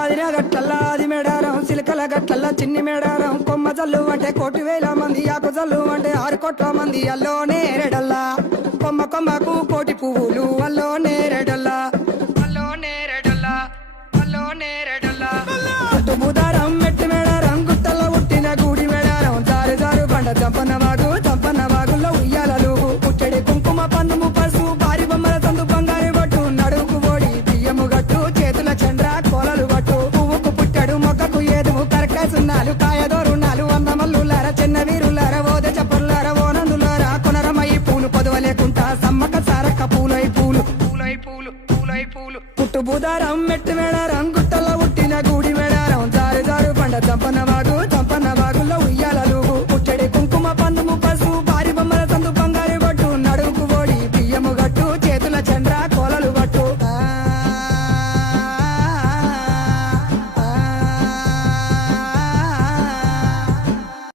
ఆదిన గట్లల్లా ఆది మేడారం సిలకల గట్లల్లా చిన్ని మేడారం కొమ్మ జల్లు అంటే 1,000,000 మంది ఆకు జల్లు అంటే 6 కోట్ల మంది అల్లో నేరేడల్లా కొమ్మ కొమ్మకు 1,000,000 పువ్వులు అల్లో నేరేడల్లా అల్లో నేరేడల్లా అల్లో నేరేడల్లా బుధారం మెట్టి మేడారం గుట్టల్లో పుట్టిన గూడి మేడారం జారు జారు బండ చంపన్న వాగుల్లో ఉయ్యాలలు పుట్టడి కుంకుమ పన్నుము పసుపు భారీ బొమ్మల సందు బంగారు బట్టు నడుకు ఓడి బియ్యము గట్టు చేతుల చంద్ర కోలలు పట్టు పువ్వుకు పుట్టడు మొక్కకు ఏదుము కరకాయ సున్నాలు కాయదోరున్నాలు వంద మల్లులార చిన్న వీరులార ఓద చప్పర్లార ఓనందులార కొనరమయ్యి పూలు పొదవలేకుంటా సమ్మక సారక్క పూలై పూలు పూలై పూలు పూలై పూలు పుట్టు బుధారం మెట్టి మేడారం గుట్టల్లో పుట్టిన గూడి మేడారం జారు జారు బండ చంపన్న వాగు